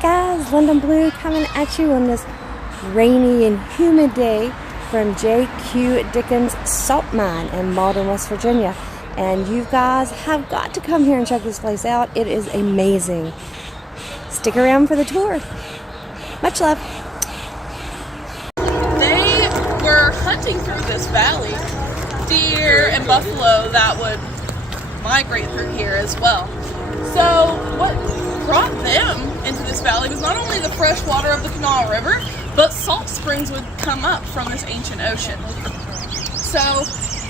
guys, London Blue coming at you on this rainy and humid day from J.Q. Dickinson Salt Mine in Malden, West Virginia. And you guys have got to come here and check this place out. It is amazing. Stick around for the tour. Much love. They were hunting through this valley deer and buffalo that would migrate through here as well. So what brought them into this valley was not only the fresh water of the Kanawha River, but salt springs would come up from this ancient ocean. So,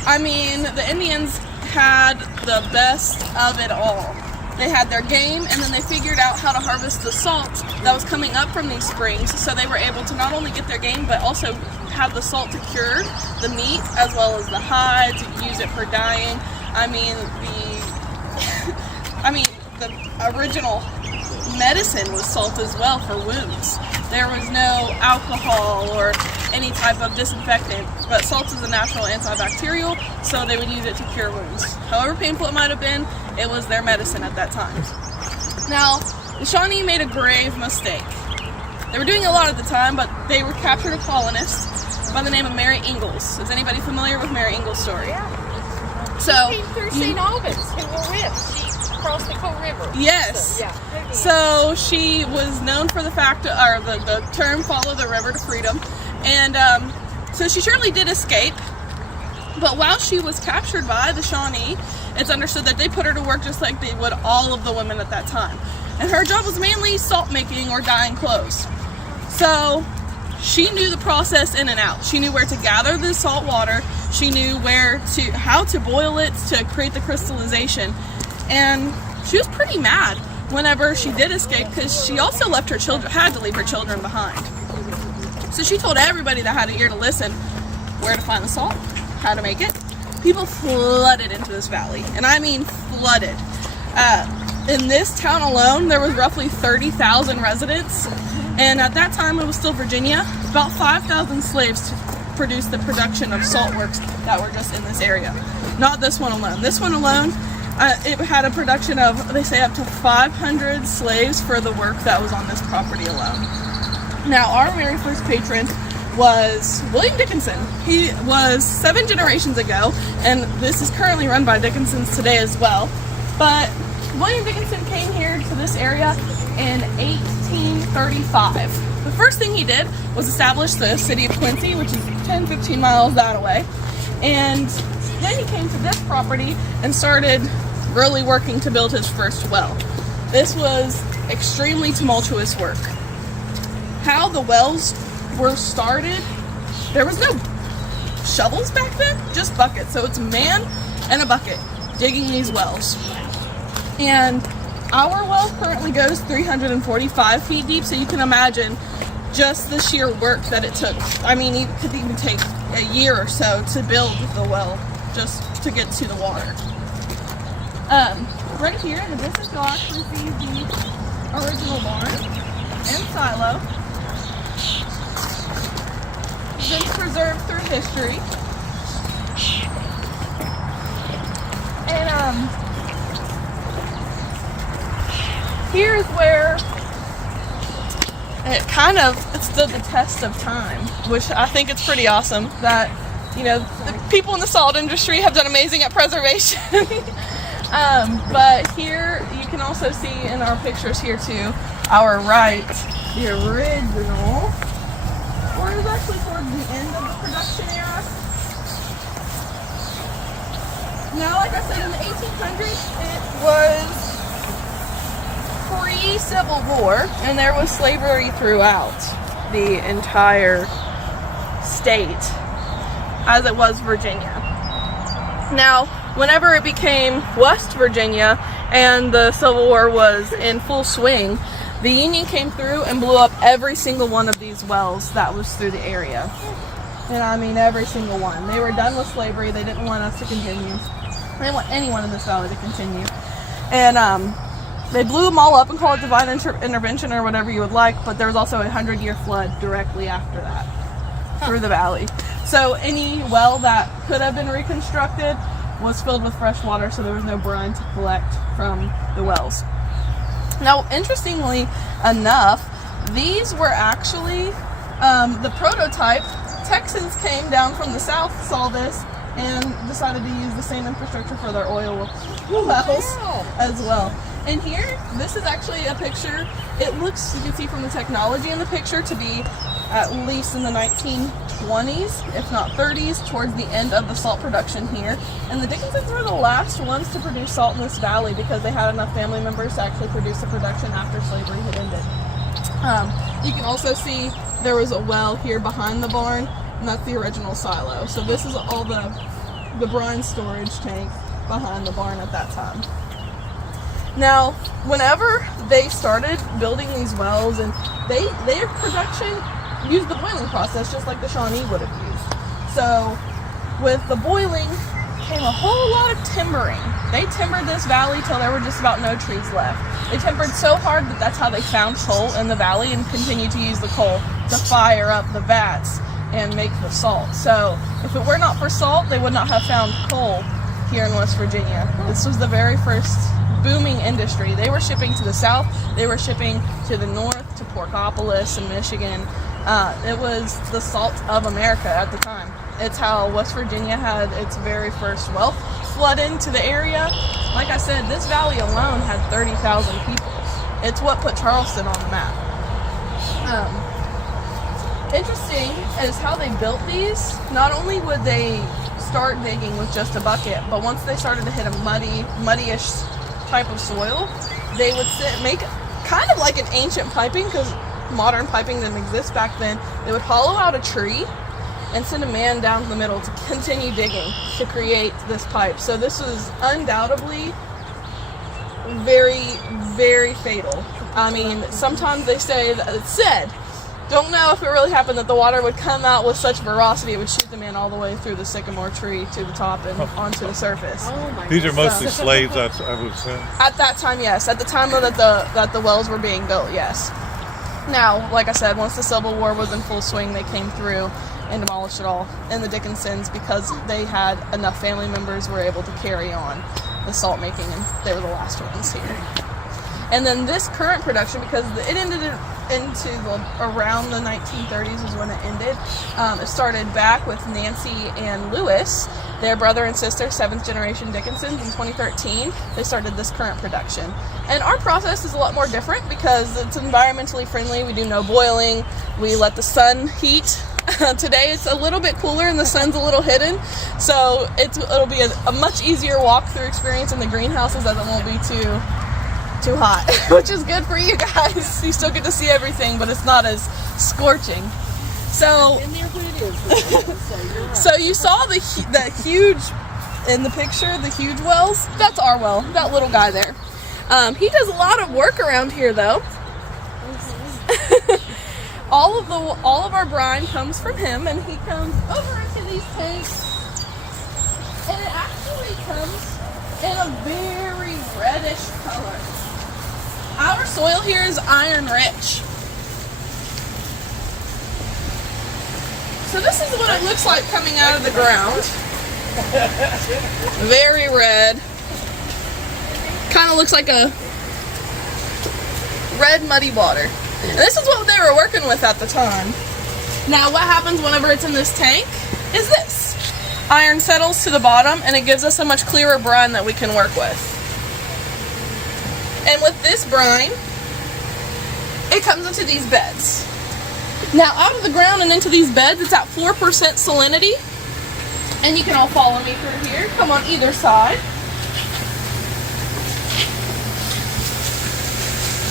I mean, the Indians had the best of it all. They had their game, and then they figured out how to harvest the salt that was coming up from these springs, so they were able to not only get their game, but also have the salt to cure the meat, as well as the hides, use it for dyeing. The original medicine was salt as well for wounds. There was no alcohol or any type of disinfectant, but salt is a natural antibacterial, so they would use it to cure wounds. However painful it might have been, it was their medicine at that time. Now, the Shawnee made a grave mistake. They were doing a lot at the time, but they were captured a colonist by the name of Mary Ingalls. Is anybody familiar with Mary Ingalls' story? Yeah. So, she came through St. Albans, who were whipped. She crossed the Coal River. Yes. So she was known for the fact, or the term "follow the river to freedom," and so she surely did escape. But while she was captured by the Shawnee, it's understood that they put her to work just like they would all of the women at that time, and her job was mainly salt making or dyeing clothes. So she knew the process in and out. She knew where to gather the salt water. She knew how to boil it to create the crystallization. And she was pretty mad whenever she did escape, because she also had to leave her children behind. So she told everybody that had an ear to listen where to find the salt, how to make it. People flooded into this valley, and I mean flooded. In this town alone, there was roughly 30,000 residents, and at that time it was still Virginia. About 5,000 slaves to produce the production of salt works that were just in this area. Not this one alone. This one alone, it had a production of, they say, up to 500 slaves for the work that was on this property alone. Now, our very first patron was William Dickinson. He was 7 generations ago, and this is currently run by Dickinsons today as well. But William Dickinson came here to this area in 1835. The first thing he did was establish the city of Quincy, which is 10-15 miles that way. And then he came to this property and started really working to build his first well. This was extremely tumultuous work. How the wells were started, there was no shovels back then, just buckets. So it's a man and a bucket digging these wells. And our well currently goes 345 feet deep, so you can imagine just the sheer work that it took. I mean, it could even take a year or so to build the well just to get to the water. Right here in the distance, you'll actually see the original barn and silo. It's been preserved through history. And here's where it stood the test of time, which I think it's pretty awesome that, you know, the people in the salt industry have done amazing at preservation. But here you can also see in our pictures here to our right, the original, or it was actually towards the end of the production era. Now, like I said, in the 1800s, it was pre-Civil War, and there was slavery throughout the entire state, as it was Virginia. Now, whenever it became West Virginia and the Civil War was in full swing, the Union came through and blew up every single one of these wells that was through the area. And I mean every single one. They were done with slavery. They didn't want us to continue. They didn't want anyone in this valley to continue. And they blew them all up and called it divine intervention or whatever you would like, but there was also a 100-year flood directly after that through the valley. So any well that could have been reconstructed was filled with fresh water, so there was no brine to collect from the wells. Now, interestingly enough, these were actually the prototype. Texans came down from the south, saw this, and decided to use the same infrastructure for their oil wells as well. And here, this is actually a picture. It looks, you can see from the technology in the picture, to be at least in the 1920s, if not 30s, towards the end of the salt production here. And the Dickinsons were the last ones to produce salt in this valley because they had enough family members to actually produce the production after slavery had ended. You can also see there was a well here behind the barn, and that's the original silo. So this is all the brine storage tank behind the barn at that time. Now, whenever they started building these wells, and their production used the boiling process just like the Shawnee would have used. So with the boiling came a whole lot of timbering. They timbered this valley till there were just about no trees left. They timbered so hard that that's how they found coal in the valley and continued to use the coal to fire up the vats and make the salt. So if it were not for salt, they would not have found coal here in West Virginia. This was the very first booming industry. They were shipping to the south, they were shipping to the north, to Porkopolis in Michigan. It was the salt of America at the time. It's how West Virginia had its very first wealth flood into the area. Like I said, this valley alone had 30,000 people. It's what put Charleston on the map. Interesting is how they built these. Not only would they start digging with just a bucket, but once they started to hit a muddy-ish type of soil, they would make kind of like an ancient piping, because modern piping didn't exist back then. They would hollow out a tree and send a man down the middle to continue digging to create this pipe. So this was undoubtedly very, very fatal. I mean, sometimes they say that it's said, don't know if it really happened, that the water would come out with such ferocity it would shoot the man all the way through the sycamore tree to the top and onto the surface. Oh my These are mostly So- slaves, I would say. At that time, yes. At the time that the wells were being built, yes. Now, like I said, once the Civil War was in full swing, they came through and demolished it all. And the Dickinsons, because they had enough family members, were able to carry on the salt making, and they were the last ones here. And then this current production, because it ended into around the 1930s is when it ended. It started back with Nancy and Lewis, their brother and sister, 7th generation Dickinsons. In 2013, they started this current production. And our process is a lot more different because it's environmentally friendly. We do no boiling. We let the sun heat. Today it's a little bit cooler and the sun's a little hidden, so it'll be a much easier walk-through experience in the greenhouses, as it won't be too hot, which is good for you guys. You still get to see everything, but it's not as scorching. So, so you saw the huge, in the picture, the huge wells. That's our well, that little guy there. He does a lot of work around here, though. All of our brine comes from him, and he comes over into these tanks, and it actually comes in a very reddish color. Our soil here is iron rich. So this is what it looks like coming out of the ground. Very red. Kind of looks like a red muddy water. And this is what they were working with at the time. Now what happens whenever it's in this tank is this. Iron settles to the bottom and it gives us a much clearer brine that we can work with. And with this brine, it comes into these beds. Now out of the ground and into these beds, it's at 4% salinity. And you can all follow me through here. Come on either side.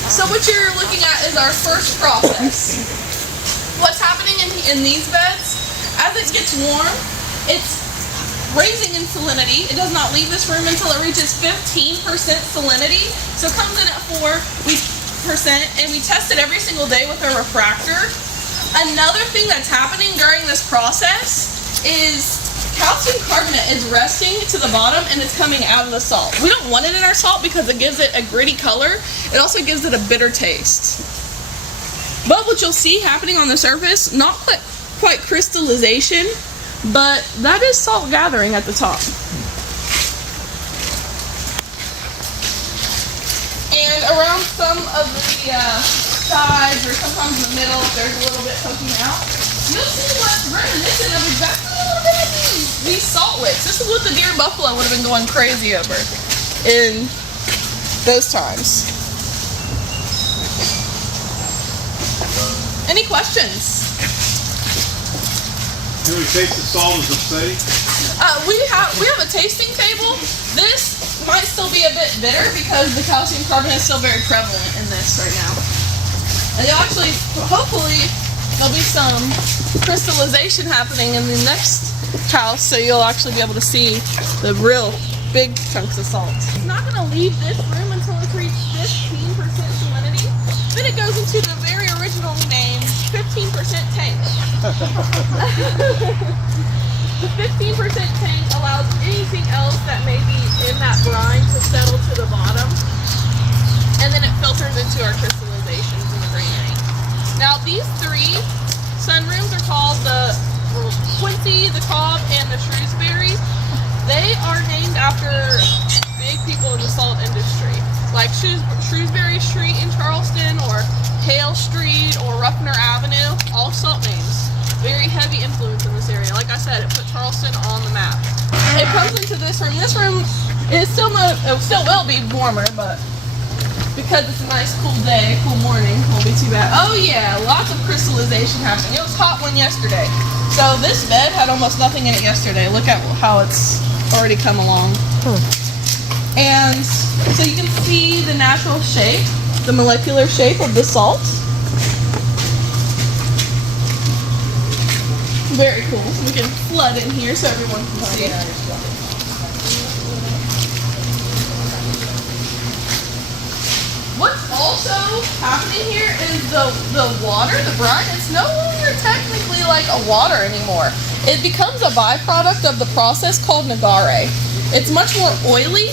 So what you're looking at is our first process. What's happening in these beds, as it gets warm, it's raising in salinity. It does not leave this room until it reaches 15% salinity. So it comes in at 4%, and we test it every single day with a refractor. Another thing that's happening during this process is calcium carbonate is resting to the bottom and it's coming out of the salt. We don't want it in our salt because it gives it a gritty color. It also gives it a bitter taste. But what you'll see happening on the surface, not quite crystallization, but that is salt gathering at the top. And around some of the sides or sometimes in the middle if there's a little bit poking out, you'll see what's reminiscent of exactly a little bit of these salt licks. This is what the deer and buffalo would have been going crazy over in those times. Any questions? Can we taste the salt as a steak? We have a tasting table. This might still be a bit bitter because the calcium carbonate is still very prevalent in this right now. And you'll actually, hopefully, there'll be some crystallization happening in the next house, so you'll actually be able to see the real big chunks of salt. It's not going to leave this room until it's reached 15% salinity. Then it goes into the very original name, 15% tank. The 15% tank allows anything else that may be in that brine to settle to the bottom, and then it filters into our crystallizations in the granary. Now these three sunrooms are called the Quincy, the Cobb, and the Shrewsbury. They are named after big people in the salt industry, like Shrewsbury Street in Charleston, or Hale Street, or Ruffner Avenue, all salt names. Very heavy influence in this area. Like I said, it put Charleston on the map. It comes into this room. This room is still will be warmer, but because it's a nice cool day, cool morning, won't be too bad. Oh yeah, lots of crystallization happening. It was hot one yesterday. So this bed had almost nothing in it yesterday. Look at how it's already come along. And so you can see the natural shape, the molecular shape of the salt. Very cool. We can flood in here so everyone can see. What's also happening here is the water, the brine, it's no longer technically like a water anymore. It becomes a byproduct of the process called nagare. It's much more oily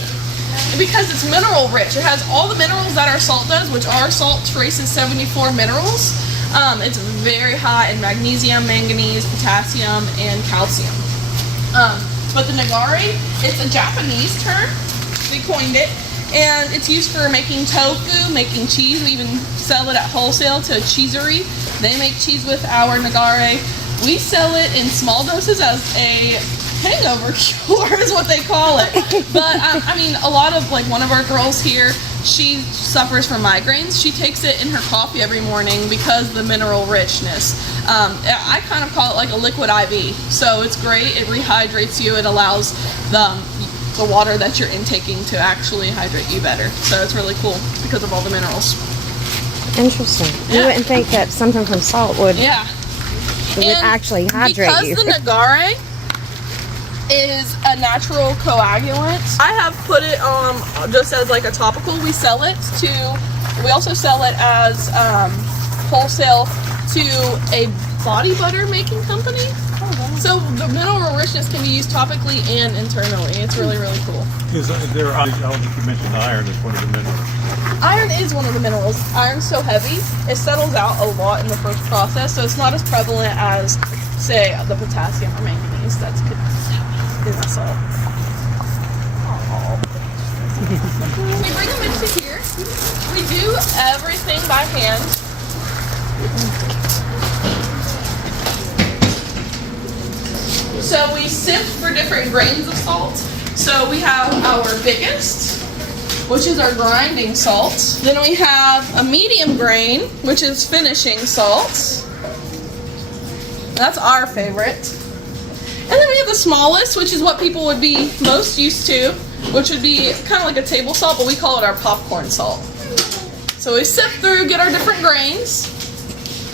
because it's mineral rich. It has all the minerals that our salt does, which our salt traces 74 minerals. It's very high in magnesium, manganese, potassium, and calcium. But the nagare, it's a Japanese term. They coined it. And it's used for making tofu, making cheese. We even sell it at wholesale to a cheesery. They make cheese with our nagare. We sell it in small doses as a hangover cure is what they call it. But I mean, a lot of, like, one of our girls here, she suffers from migraines. She takes it in her coffee every morning because of the mineral richness. I kind of call it like a liquid IV. So it's great. It rehydrates you. It allows the water that you're intaking to actually hydrate you better. So it's really cool because of all the minerals. Interesting. Yeah. You wouldn't think that something from salt would, would actually hydrate you. Because the nagare is a natural coagulant, I have put it just as like a topical. We also sell it as wholesale to a body butter making company. So the mineral richness can be used topically and internally. It's really, really cool. Is there, I don't think you mentioned iron as one of the minerals. Iron is one of the minerals. Iron's so heavy, it settles out a lot in the first process, so it's not as prevalent as, say, the potassium or manganese that's in the salt. We bring them into here. We do everything by hand. So we sift for different grains of salt. So we have our biggest, which is our grinding salt. Then we have a medium grain, which is finishing salt. That's our favorite. And then we have the smallest, which is what people would be most used to, which would be kind of like a table salt, but we call it our popcorn salt. So we sift through, get our different grains,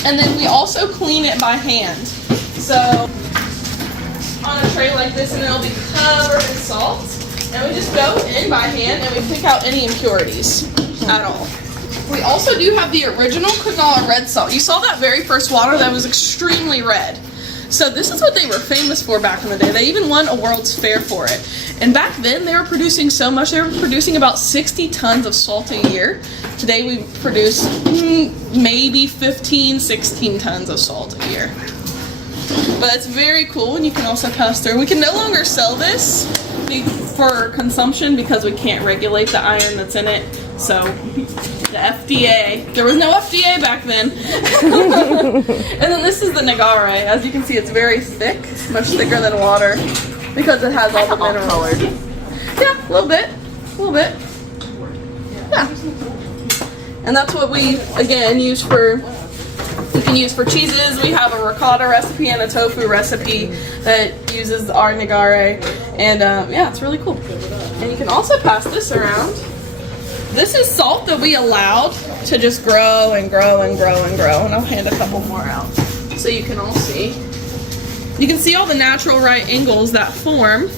and then we also clean it by hand. So on a tray like this, and it'll be covered in salt, and we just go in by hand and we pick out any impurities at all. We also do have the original Canola red salt. You saw that very first water that was extremely red. So this is what they were famous for back in the day. They even won a World's Fair for it. And back then they were producing so much. They were producing about 60 tons of salt a year. Today we produce maybe 15, 16 tons of salt a year. But it's very cool, and you can also pass through. We can no longer sell this for consumption because we can't regulate the iron that's in it. So The FDA. There was no FDA back then. And then this is the Nagare. As you can see, it's very thick, much thicker than water, because it has all the minerals. Yeah, a little bit. Yeah. And that's what we, again, use for, we can use for cheeses. We have a ricotta recipe and a tofu recipe that uses our Nagare. And yeah, it's really cool. And you can also pass this around. This is salt that we allowed to just grow and grow and grow and grow. And I'll hand a couple more out so you can all see. You can see all the natural right angles that form.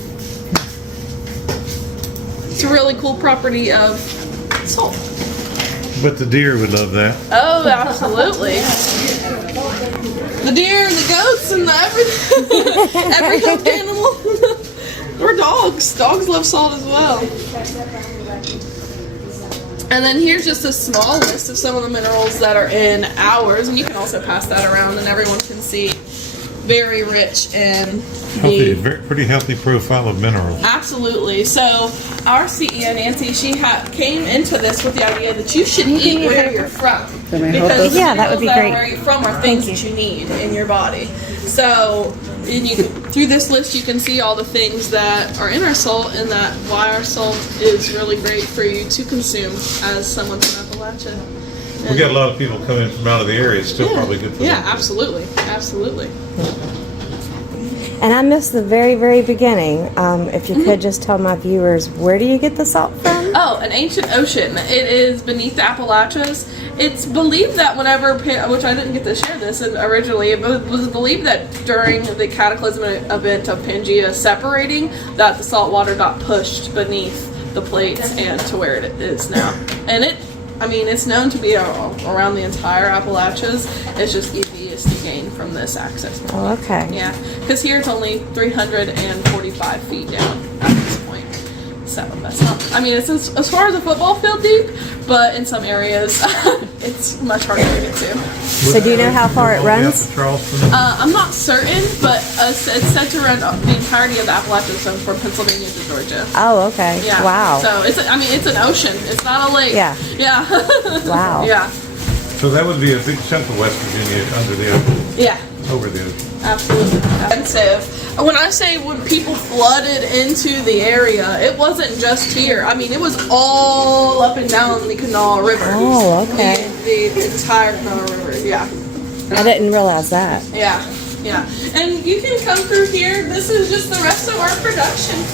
It's a really cool property of salt. But the deer would love that. Oh, absolutely. The deer and the goats and the everything. Every hoofed animal. Or dogs. Dogs love salt as well. And then here's just a small list of some of the minerals that are in ours. And you can also pass that around and everyone can see. Very rich in Healthy, pretty healthy profile of minerals. Absolutely. So our CEO Nancy, she came into this with the idea that you should eat where you're from, because yeah, that would be great. Where you're from are things that you need in your body. So through this list, you can see all the things that are in our salt, and that why our salt is really great for you to consume as someone from Appalachia. We got a lot of people coming from out of the area. It's still probably good for them. Yeah, absolutely. And I missed the very, very beginning. If you could just tell my viewers, where do you get the salt from? Oh, an ancient ocean. It is beneath the Appalachians. It's believed that whenever, which I didn't get to share this originally, it was believed that during the cataclysmic event of Pangea separating, that the salt water got pushed beneath the plates and to where it is now. And it's known to be around the entire Appalachians. It's just easiest to gain from this access point. Oh, okay. Yeah, because here it's only 345 feet down at this point. So that's not, it's as far as a football field deep, but in some areas it's much harder to get to. So do you know how far it runs? I'm not certain, but it's said to run the entirety of the Appalachian zone from Pennsylvania to Georgia. Oh, okay. Yeah. Wow. So it's an ocean. It's not a lake. Yeah. Yeah. Wow. Yeah. So that would be a big chunk of West Virginia under the ocean. Yeah. Over the ocean. Absolutely. Expensive. When I say when people flooded into the area, it wasn't just here. It was all up and down the Kanawha River. Oh, okay. The entire Kanawha River, yeah. I didn't realize that. Yeah. And you can come through here. This is just the rest of our production.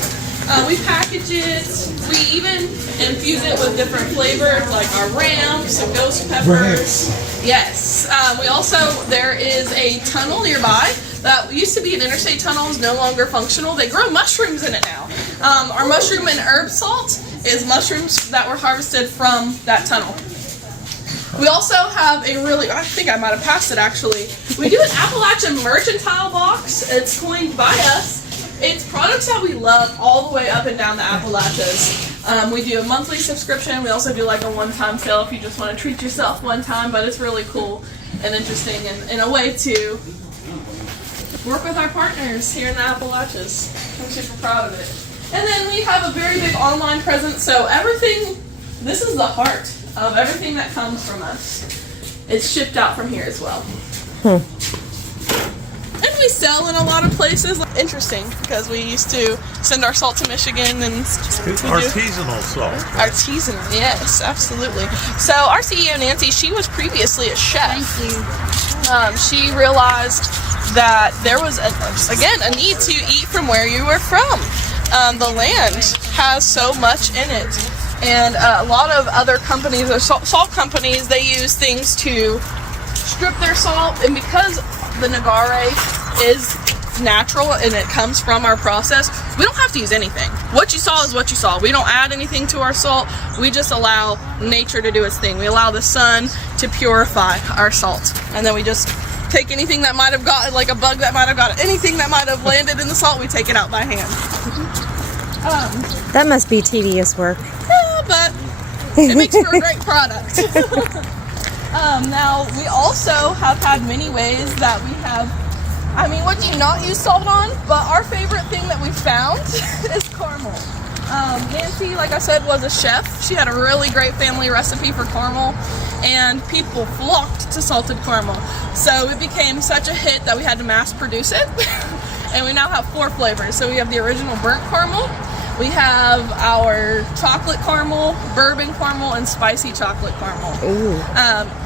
We package it. We even infuse it with different flavors, like our ramps and ghost peppers. Yes. There is a tunnel nearby that used to be an interstate tunnel, is no longer functional. They grow mushrooms in it now. Our mushroom and herb salt is mushrooms that were harvested from that tunnel. We also have I think I might have passed it actually. We do an Appalachian mercantile box. It's coined by us. It's products that we love all the way up and down the Appalachians. We do a monthly subscription. We also do like a one-time sale if you just want to treat yourself one time, but it's really cool and interesting and in a way to work with our partners here in the Appalachians. I'm super proud of it. And then we have a very big online presence, so this is the heart of everything that comes from us. It's shipped out from here as well. And we sell in a lot of places. Interesting, because we used to send our salt to Michigan and it's artisanal salt. Artisanal, yes, absolutely. So our CEO Nancy, she was previously a chef. Thank you. She realized that there was a need to eat from where you were from. The land has so much in it, and a lot of other companies, or salt companies, they use things to strip their salt, and because the Nagare is natural and it comes from our process, we don't have to use anything. What you saw is what you saw. We don't add anything to our salt. We just allow nature to do its thing. We allow the sun to purify our salt, and then we just take anything that might have gotten, like a bug that might have gotten, anything that might have landed in the salt, we take it out by hand. That must be tedious work. Yeah, but it makes for a great product. Now, we also have had many ways that we have, what do you not use salt on? But our favorite thing that we found is caramel. Nancy, like I said, was a chef. She had a really great family recipe for caramel, and people flocked to salted caramel. So it became such a hit that we had to mass produce it. And we now have 4 flavors. So we have the original burnt caramel, we have our chocolate caramel, bourbon caramel, and spicy chocolate caramel.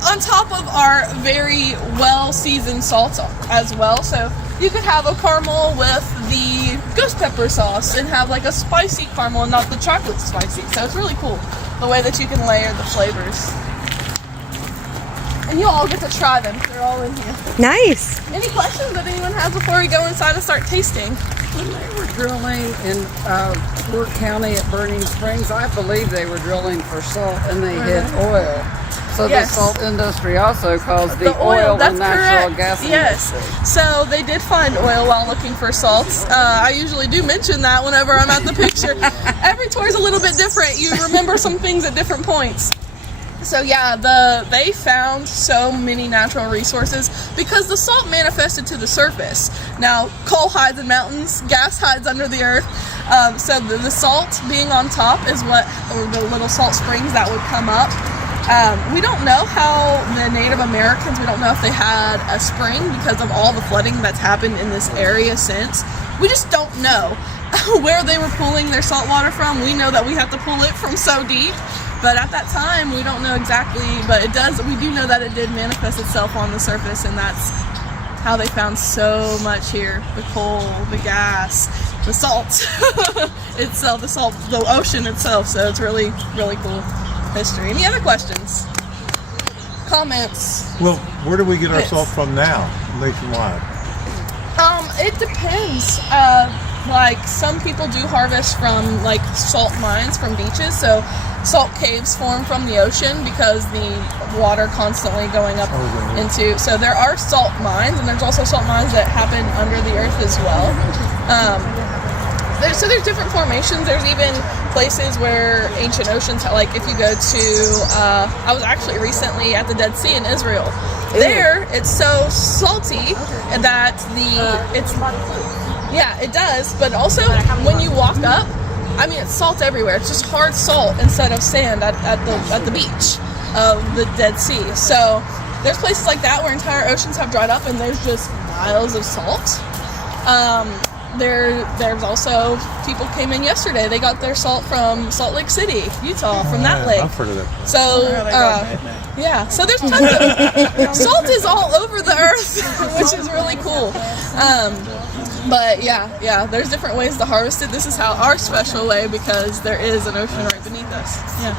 On top of our very well seasoned salts as well. So you could have a caramel with the ghost pepper sauce and have like a spicy caramel and not the chocolate spicy. So it's really cool the way that you can layer the flavors. And you all get to try them. They're all in here. Nice. Any questions that anyone has before we go inside and start tasting? When they were drilling in Worth County at Burning Springs, I believe they were drilling for salt and they hit oil. So Yes. the salt industry also caused the oil, oil that's and natural correct. gas Yes. industry. So they did find oil while looking for salts. I usually do mention that whenever I'm at the picture. Every tour is a little bit different. You remember some things at different points. So yeah, they found so many natural resources because the salt manifested to the surface. Now, coal hides in mountains, gas hides under the earth. So the salt being on top is what, or the little salt springs that would come up. We don't know how the Native Americans, we don't know if they had a spring because of all the flooding that's happened in this area since. We just don't know where they were pulling their salt water from. We know that we have to pull it from so deep. But at that time, we don't know exactly, but it does, we do know that it did manifest itself on the surface, and that's how they found so much here. The coal, the gas, the salt itself, the ocean itself. So it's really, really cool history. Any other questions? Comments? Well, where do we get our Yes. salt from now, nationwide? It depends. Like some people do harvest from like salt mines from beaches, so salt caves form from the ocean because the water constantly going up into. So there are salt mines, and there's also salt mines that happen under the earth as well. So there's different formations. There's even places where ancient oceans, like if you go to, I was actually recently at the Dead Sea in Israel. There, it's so salty that yeah, it does. But also, when you walk up, I mean, it's salt everywhere. It's just hard salt instead of sand at the beach of the Dead Sea. So there's places like that where entire oceans have dried up, and there's just miles of salt. There's also people came in yesterday. They got their salt from Salt Lake City, Utah, from that lake. I've heard of that. So, yeah. So there's tons of salt is all over the earth, which is really cool. But yeah, there's different ways to harvest it. This is how our special way, because there is an ocean right beneath us. Yeah.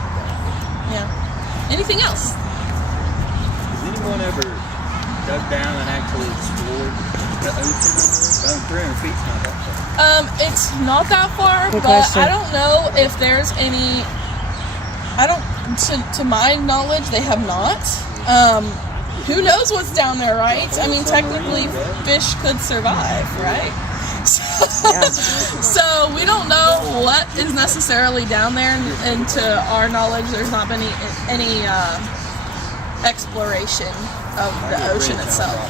Anything else? Has anyone ever dug down and actually explored the ocean? 300 feet's not that far. It's not that far, Good but question. I don't know if there's any. To my knowledge, they have not. Who knows what's down there, right? I mean, technically, fish could survive, right? So we don't know what is necessarily down there, and to our knowledge, there's not been any exploration of the ocean itself.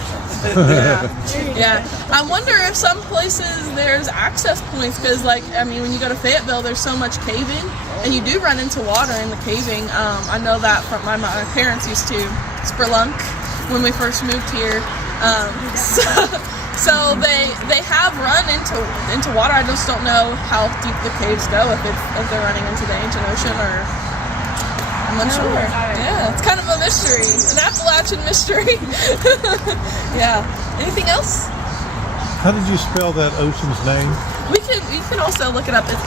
Yeah. I wonder if some places there's access points, because, like, I mean, when you go to Fayetteville, there's so much caving, and you do run into water in the caving. I know that from my parents used to spelunk when we first moved here. So they have run into water. I just don't know how deep the caves go, if they're running into the ancient ocean, or I'm unsure. Yeah, it's kind of a mystery, an Appalachian mystery. Yeah. Anything else? How did you spell that ocean's name? You can also look it up. It's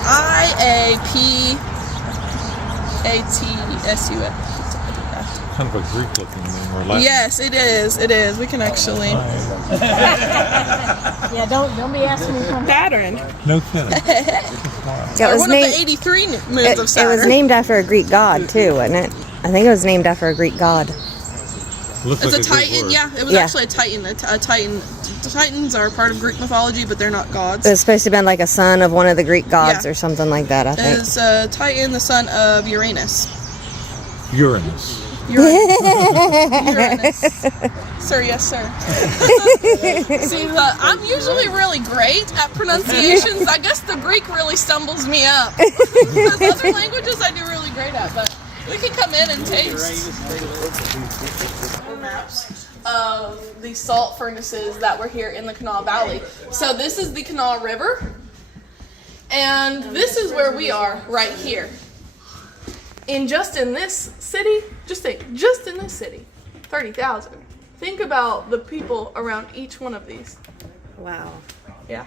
IAPATSU. Kind of a Greek-looking name, or Latin. Yes, it is. It is. We can actually Yeah, don't be asking me from pattern. No kidding. Yeah, Or one of the 83 moons of it Saturn. was named after a Greek god too, wasn't it? I think it was named after a Greek god. Looks It's like a Greek titan. word. Yeah, it was Yeah. actually a titan. A titan. The Titans are part of Greek mythology, but they're not gods. It was supposed to have been like a son of one of the Greek gods Yeah. or something like that, I think. Is Titan the son of Uranus? Uranus. Uranus. Sir, yes, sir. See, I'm usually really great at pronunciations. I guess the Greek really stumbles me up. The other languages I do really great at, but we can come in and taste maps of the salt furnaces that were here in the Kanawha Valley. So this is the Kanawha River, and this is where we are right here. Just in this city, just in this city, 30,000. Think about the people around each one of these. Wow. Yeah.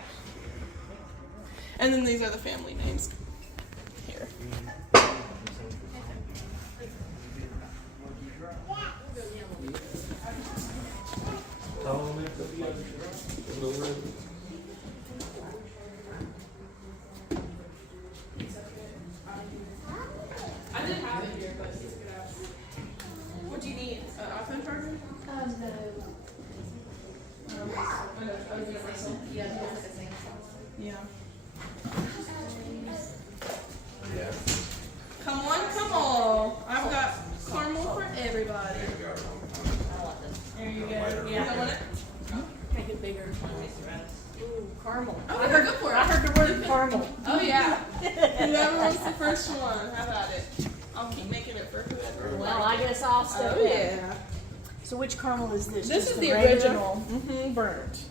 And then these are the family names here. I didn't have it here, but it's good. What do you need? An iPhone charger? Yeah. Come on. I've got caramel for everybody. There you go. Yeah. You want it? Make it bigger. Ooh, caramel. Oh, yeah, go for it. I heard the word caramel. Oh, yeah. Whoever wants the first one, how about it? I'll keep making it for whoever. Well, I guess I'll step Oh, in. yeah. So which caramel is this? This Just is the regular? original. Burnt.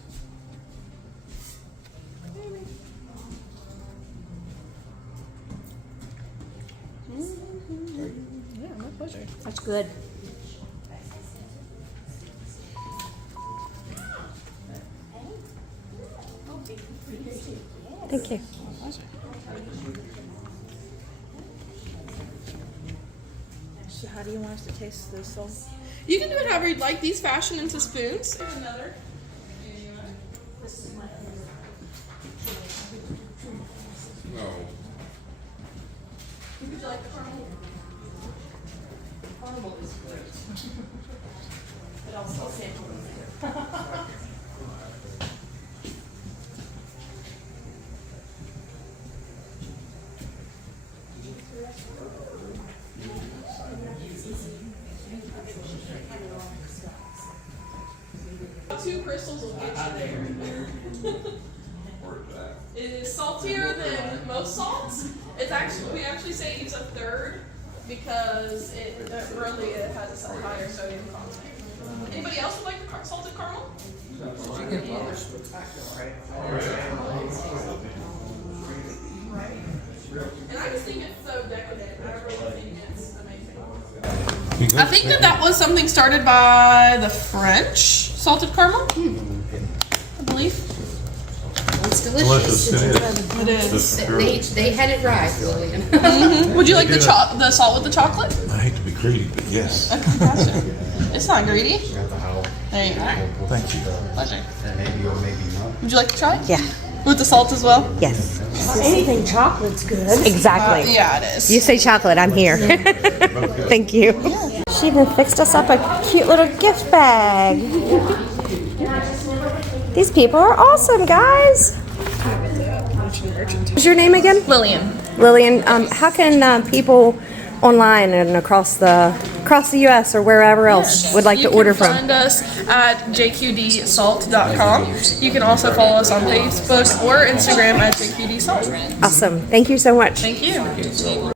Yeah, my pleasure. That's good. Thank you. So how do you want us to taste this salt? You can do it however you'd like. These fashion into spoons. Here's another. Would you like the caramel? Caramel is good. But I'll still say Two crystals will get you there. It is saltier than most salts. We actually say use a third because it really has a higher sodium content. Anybody else would like the salted caramel? And I just think it's so decadent. I really think it's amazing. I think that was something started by the French, salted caramel. I believe. it's delicious. It is. They had it right, Lillian. Would you like the salt with the chocolate? I hate to be greedy, but yes. Okay, gotcha. It's not greedy. There you go. Thank you. Pleasure. Would you like to try it? Yeah. With the salt as well? Yes. Anything chocolate's good. Exactly. Yeah, it is. You say chocolate, I'm here. Thank you. She even fixed us up a cute little gift bag. These people are awesome, guys. What's your name again? Lillian. Lillian, how can people online and across the U.S. or wherever else would like to order from? You can find us at jqdsalt.com. You can also follow us on Facebook or Instagram at jqdsalt. Awesome. Thank you so much. Thank you.